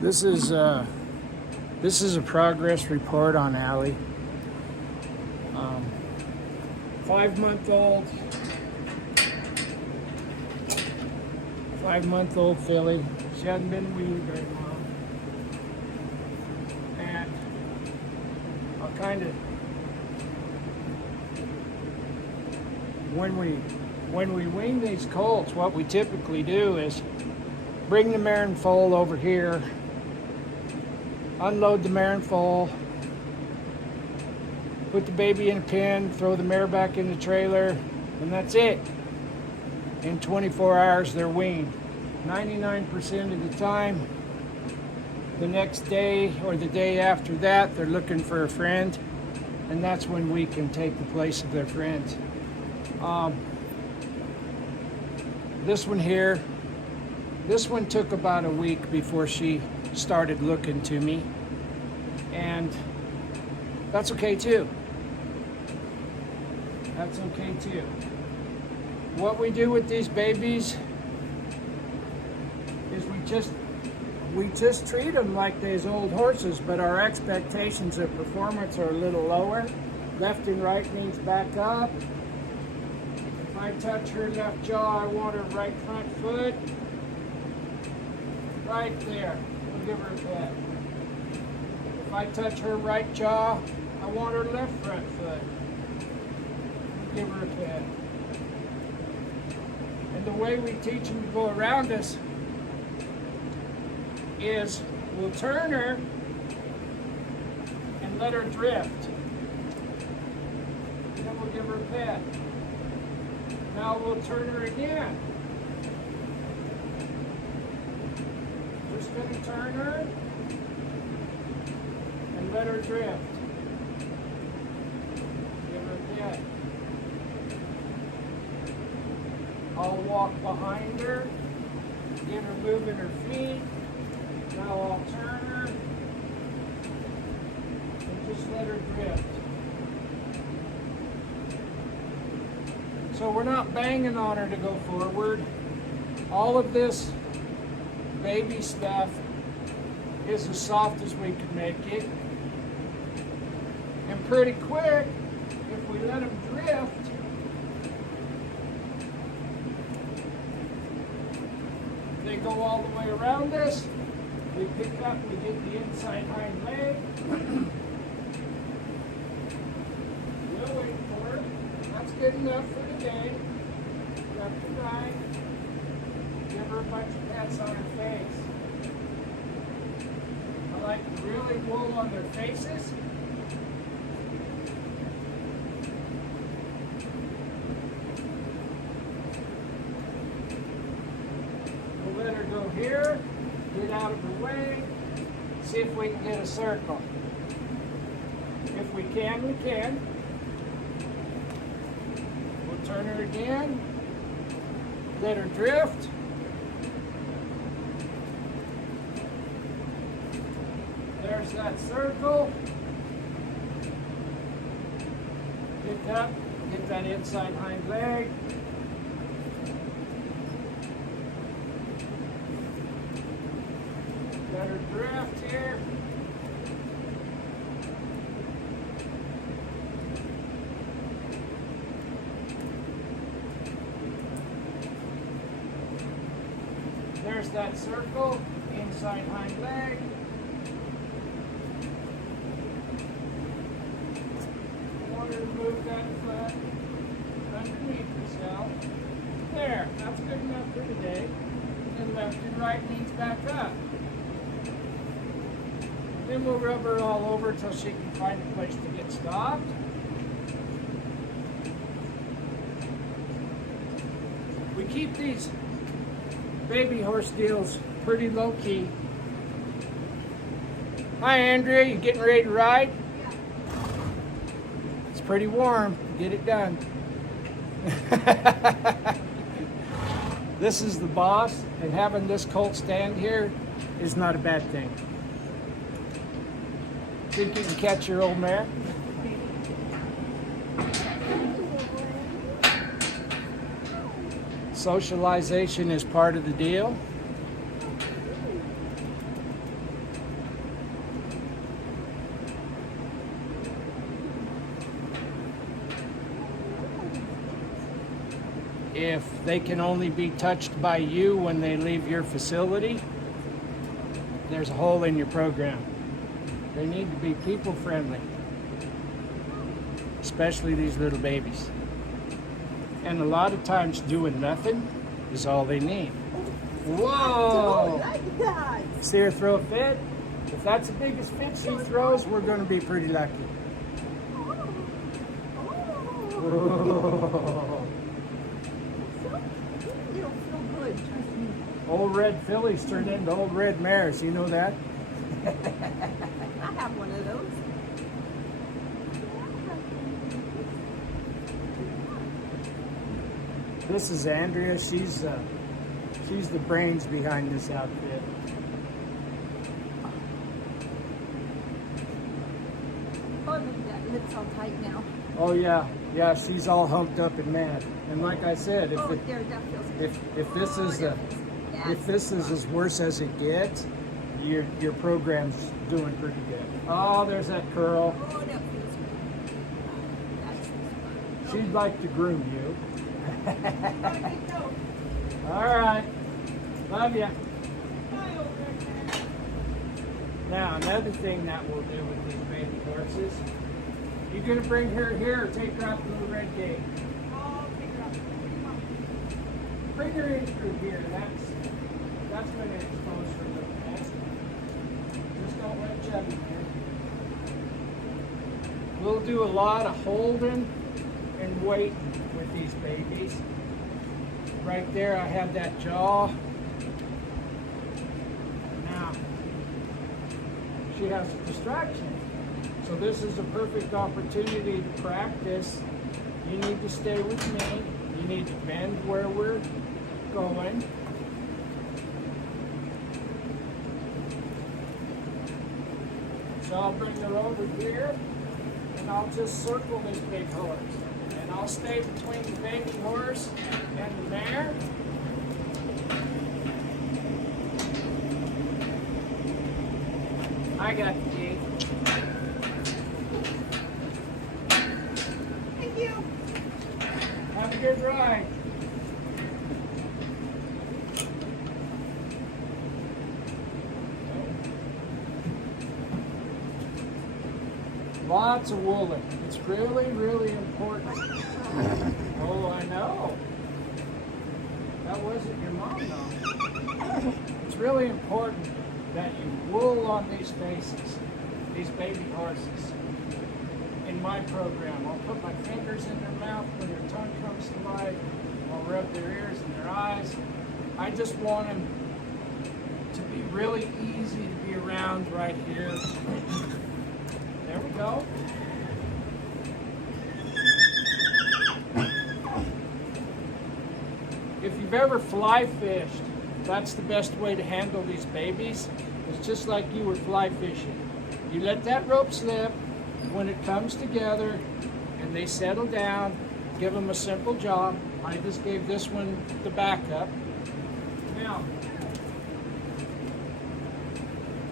This is a progress report on Allie. 5-month-old, 5-month-old filly. She hasn't been weaned very long, and I'll kind of when we wean these colts, what we typically do is bring the mare and foal over here, unload the mare and foal, put the baby in a pen, throw the mare back in the trailer, and that's it. In 24 hours, they're weaned. 99% of the time, the next day or the day after that, they're looking for a friend, and that's when we can take the place of their friends. This one here, this one took about a week before she started looking to me, and that's okay too. That's okay too. What we do with these babies is we just treat them like these old horses, but our expectations of performance are a little lower. Left and right means back up. If I touch her left jaw, I want her right front foot. Right there. We'll give her a pet. If I touch her right jaw, I want her left front foot. We'll give her a pet. And the way we teach them to go around us is we'll turn her and let her drift. Then we'll give her a pet. Now we'll turn her again. Just going to turn her and let her drift. Give her a pet. I'll walk behind her, get her moving her feet. Now I'll turn her and just let her drift. So we're not banging on her to go forward. All of this baby stuff is as soft as we can make it. And pretty quick, if we let them drift, they go all the way around us. We pick up, we get the inside hind leg. We'll wait for her. That's good enough for today. Left and right. Give her a bunch of pats on her face. I like to really pull on their faces. We'll let her go here. Get out of her way, see if we can get a circle. If we can, we can. We'll turn her again, let her drift. There's that circle. Pick up, get that inside hind leg. Let her drift here. There's that circle, inside hind leg. I want her to move that foot underneath herself. There, that's good enough for today. And left and right knees back up. Then we'll rub her all over until she can find a place to get stopped. We keep these baby horse deals pretty low key. Hi Andrea, you getting ready to ride? It's pretty warm. Get it done. This is the boss, and having this colt stand here is not a bad thing. Think you can catch your old mare? Socialization is part of the deal. if they can only be touched by you when they leave your facility, there's a hole in your program. They need to be people friendly, especially these little babies. And a lot of times doing nothing is all they need. Whoa! See her throw a fit? If that's the biggest fit she throws, we're going to be pretty lucky. Whoa. It'll feel good, trust me. Old red fillies turned into old red mares. You know that? I have one of those. This is Andrea. She's the brains behind this outfit. Oh, look at that. It's all tight now. Oh yeah, yeah. She's all humped up and mad. And like I said, if Oh, there, that feels good. if this is Yes. if this is as worse as it gets, your program's doing pretty good. Oh, there's that curl. Oh, that feels good. That's She'd like to groom you. okay, go. All right, love ya. Bye, old red man. Now another thing that we'll do with these baby horses, you gonna bring her here or take her out to the red gate? I'll pick her up. Bring her in through here. That's gonna expose her a little bit. Just don't let Chubby in. We'll do a lot of holding and waiting with these babies. Right there, I have that jaw. Now, she has a distraction. So this is a perfect opportunity to practice. You need to stay with me. You need to bend where we're going. So I'll bring her over here and I'll just circle this big horse. And I'll stay between the baby horse and the mare. I got the gate. Thank you. Have a good ride. Lots of wooling. It's really, really important. Oh, I know. That wasn't your mom, though. It's really important that you wool on these faces, these baby horses. In my program, I'll put my fingers in their mouth when their tongue comes to life. I'll rub their ears and their eyes. I just want them to be really easy to be around right here. There we go. If you've ever fly fished, that's the best way to handle these babies. It's just like you were fly fishing. You let that rope slip. When it comes together and they settle down, give them a simple job. I just gave this one the backup. Now,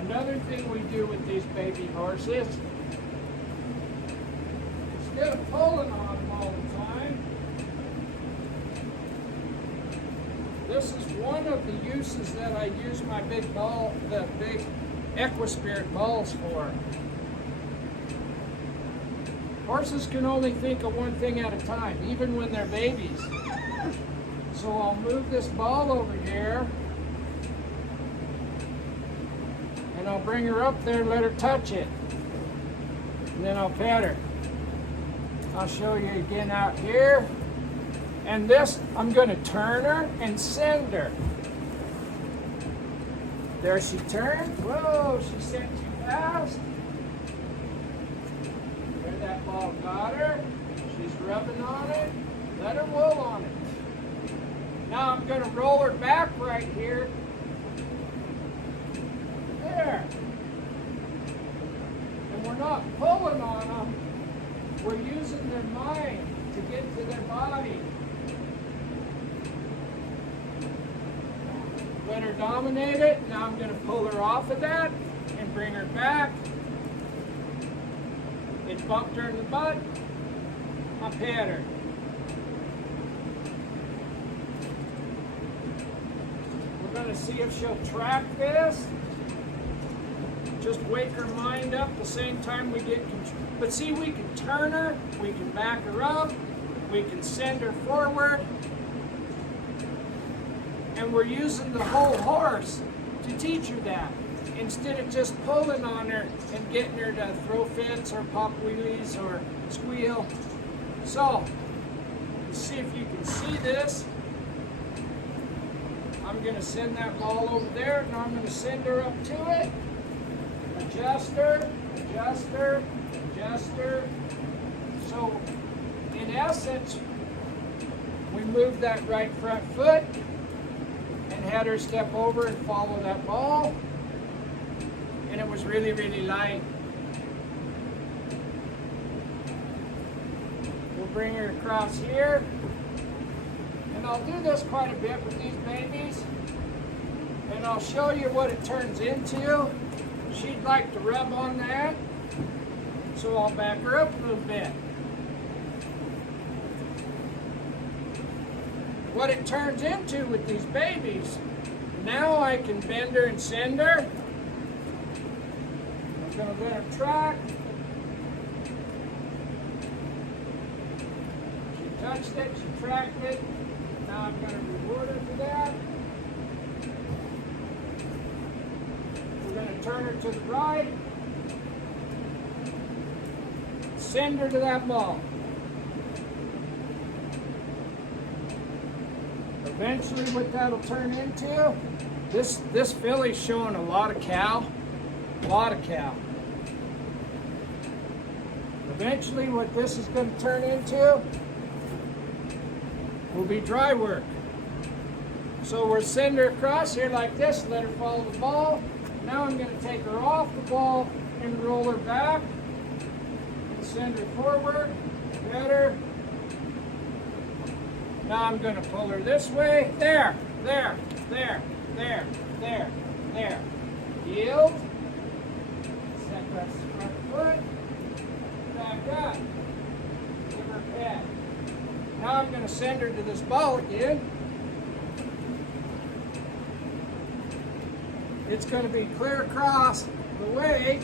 another thing we do with these baby horses, instead of pulling on them all the time, this is one of the uses that I use my big ball, the big Equispirit balls for. Horses can only think of one thing at a time, even when they're babies. So I'll move this ball over here, and I'll bring her up there and let her touch it. And then I'll pet her. I'll show you again out here. And this, I'm going to turn her and send her. There she turned. Whoa, she sent too fast. There that ball got her. She's rubbing on it. Let her wool on it. Now I'm going to roll her back right here. There. And we're not pulling on them. We're using their mind to get to their body. Let her dominate it. Now I'm going to pull her off of that and bring her back. It bumped her in the butt. I pat her. gonna see if she'll track this. Just wake her mind up the same time we get control. But see, we can turn her, we can back her up, we can send her forward. And we're using the whole horse to teach her that, instead of just pulling on her and getting her to throw fits or pop wheelies or squeal. So, let's see if you can see this. I'm going to send that ball over there, and I'm going to send her up to it. Adjust her, adjust her, adjust her. So, in essence, we move that right front foot and had her step over and follow that ball. And it was really, really light. We'll bring her across here. And I'll do this quite a bit with these babies. And I'll show you what it turns into. She'd like to rub on that. So I'll back her up a little bit. What it turns into with these babies, now I can bend her and send her. I'm going to let her track. She touched it, she tracked it. Now I'm going to reward her for that. We're going to turn her to the right. Send her to that ball. Eventually what that'll turn into, this filly's showing a lot of cow. Eventually what this is going to turn into will be dry work. So we'll send her across here like this, let her follow the ball. Now I'm going to take her off the ball and roll her back. And send her forward, better. Now I'm going to pull her this way. There, there, there, there, there, there. Yield. Set that front foot. Back up. Give her a pat. Now I'm going to send her to this ball again. It's going to be clear across the way.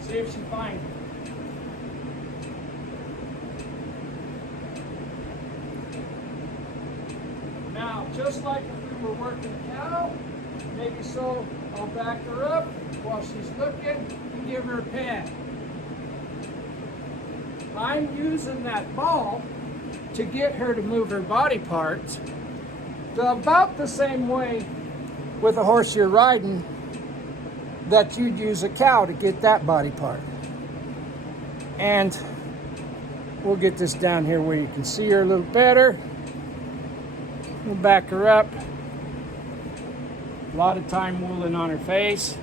See if she finds it. Now, just like if we were working a cow, maybe so I'll back her up while she's looking and give her a pat. I'm using that ball to get her to move her body parts about the same way with a horse you're riding that you'd use a cow to get that body part. And we'll get this down here where you can see her a little better. We'll back her up. A lot of time wooling on her face.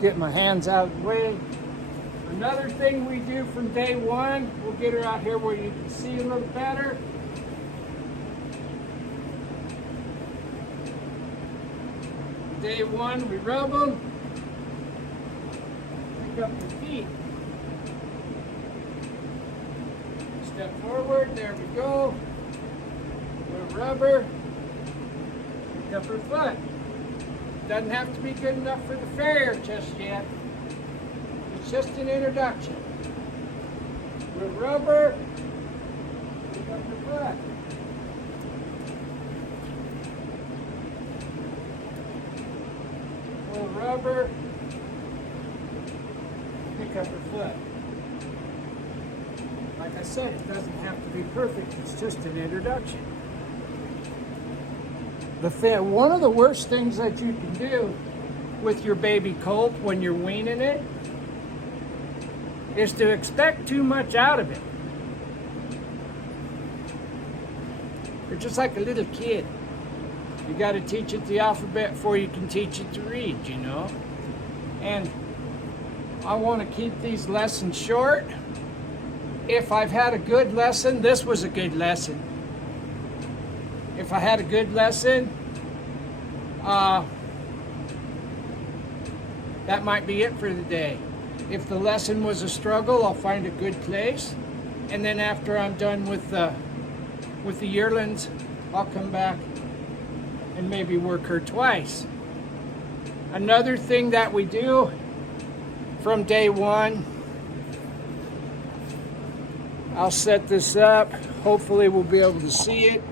Get my hands out of the way. Another thing we do from day one, we'll get her out here where you can see a little better. Day one, we rub them. Pick up your feet. Step forward, there we go. We'll rub her. Pick up her foot. Doesn't have to be good enough for the fair just yet. It's just an introduction. We'll rub her. Pick up her foot. We'll rub her. Pick up her foot. Like I said, it doesn't have to be perfect. It's just an introduction. One of the worst things that you can do with your baby colt when you're weaning it is to expect too much out of it. They're just like a little kid. You got to teach it the alphabet before you can teach it to read, you know. And I want to keep these lessons short. If I've had a good lesson, this was a good lesson. If I had a good lesson, that might be it for the day. If the lesson was a struggle, I'll find a good place. And then after I'm done with the yearlings, I'll come back and maybe work her twice. Another thing that we do from day one, I'll set this up. Hopefully we'll be able to see it.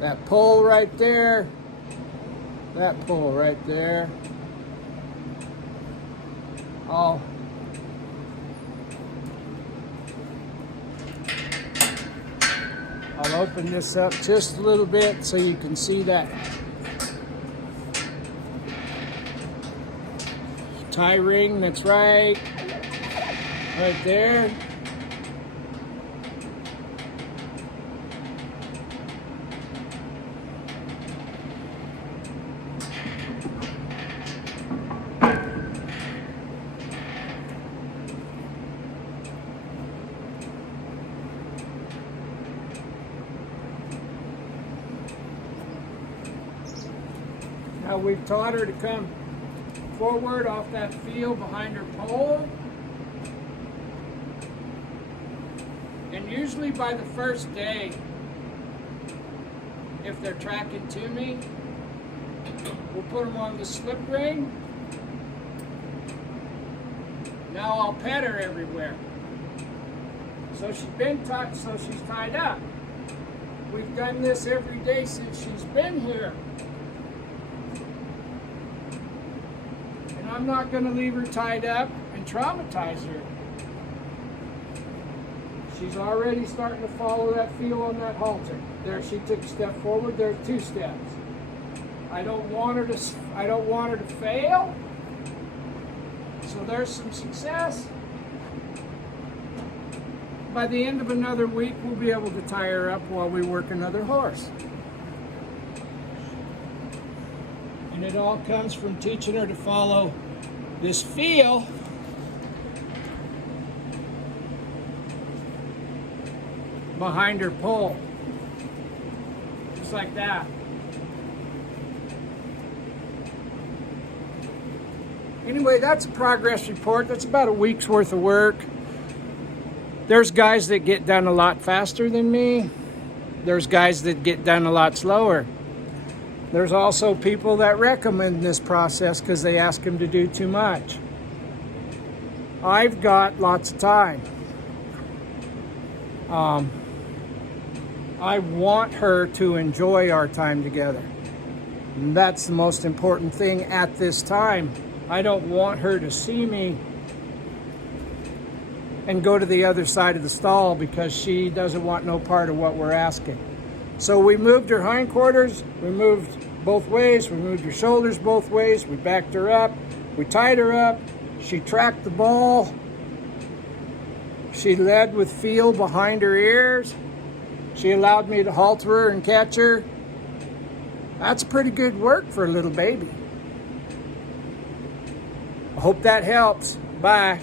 That pole right there. That pole right there. I'll open this up just a little bit so you can see that tie ring that's right there. Now we've taught her to come forward off that field behind her pole. And usually by the first day, if they're tracking to me, we'll put them on the slip ring. Now I'll pet her everywhere. So she's been tied, so she's tied up. We've done this every day since she's been here. I'm not going to leave her tied up and traumatize her. She's already starting to follow that feel on that halter. There, she took a step forward. There's 2 steps. I don't want her to fail. So there's some success. By the end of another week, we'll be able to tie her up while we work another horse. And it all comes from teaching her to follow this feel behind her pole. Just like that. Anyway, that's a progress report. That's about a week's worth of work. There's guys that get done a lot faster than me. There's guys that get done a lot slower. There's also people that recommend this process because they ask them to do too much. I've got lots of time. I want her to enjoy our time together. And that's the most important thing at this time. I don't want her to see me and go to the other side of the stall because she doesn't want no part of what we're asking. So we moved her hindquarters, we moved both ways, we moved her shoulders both ways, we backed her up, we tied her up, she tracked the ball, she led with feel behind her ears, she allowed me to halter her and catch her. That's pretty good work for a little baby. I hope that helps. Bye.